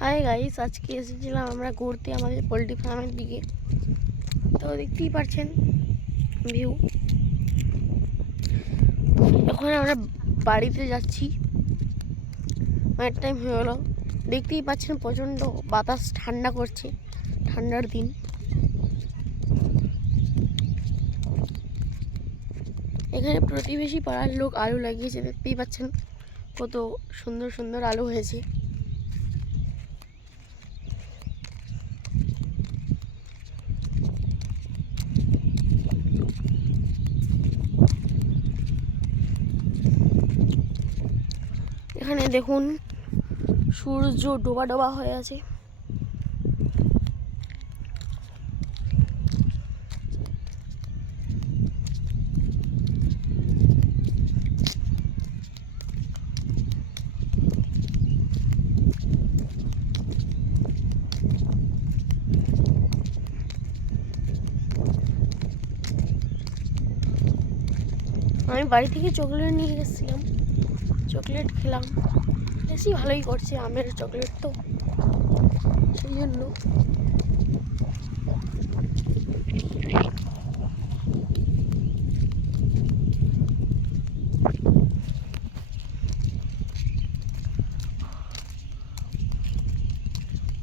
Hi guys, আজকে এসেছিলাম আমরা ঘুরতে আমাদের পোলট্রি ফার্মের দিকে। তো দেখতেই পাচ্ছেন ভিউ। এখন আমরা বাড়িতে যাচ্ছি, অনেক টাইম হয়ে গেলো। দেখতেই পাচ্ছেন প্রচণ্ড বাতাস, ঠান্ডা করছে, ঠান্ডার দিন। এখানে প্রতিবেশী পাড়ার লোক আলু লাগিয়েছে, দেখতেই পাচ্ছেন কত সুন্দর সুন্দর আলু হয়েছে। এখানে দেখুন সূর্য ডোবা ডোবা হয়ে আছে। আমি বাড়ি থেকে চকলেট নিয়ে এসেছিলাম, চকলেট খেলাম। বেশি ভালোই করছে, আমের চকলেট তো, সেই জন্য।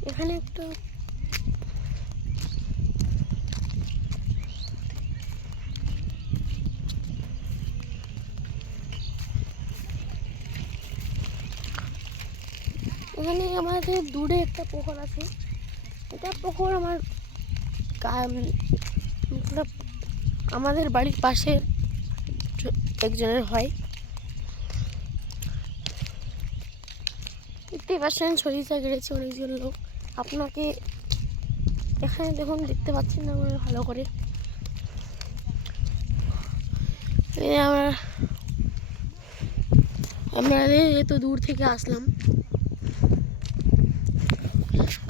এখানে একটা এখানে আমাদের দূরে একটা পুকুর আছে। এটা পুকুর আমার মতলব আমাদের বাড়ির পাশে একজনের হয়। দেখতেই পাচ্ছেন সরিষা গেড়েছে অনেকজন লোক। আপনাকে এখানে দেখুন, দেখতে পাচ্ছেন না ভালো করে। আমরা এত দূর থেকে আসলাম,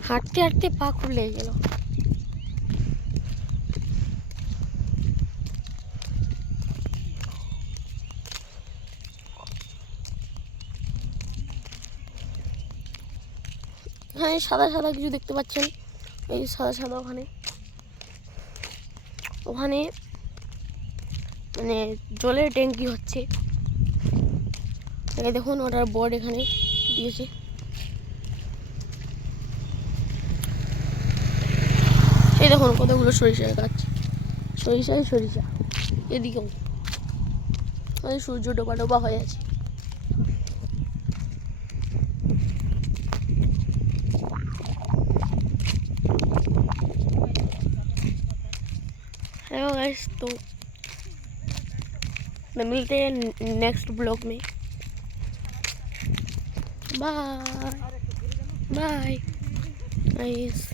হাঁটতে হাঁটতে পা খুলে গেল। এখানে সাদা সাদা কিছু দেখতে পাচ্ছেন, এই সাদা সাদা ওখানে ওখানে মানে জলের ট্যাঙ্কি হচ্ছে। দেখুন ওটার বোর্ড এখানে দিয়েছে। এই দেখুন কতগুলো সরিষার গাছ, সরিষা এদিকেও সূর্য ডোবা ডোবা হয়ে আছে। हेलो गाइस, तो मिलते हैं नेक्स्ट ब्लॉग में। Bye bye guys.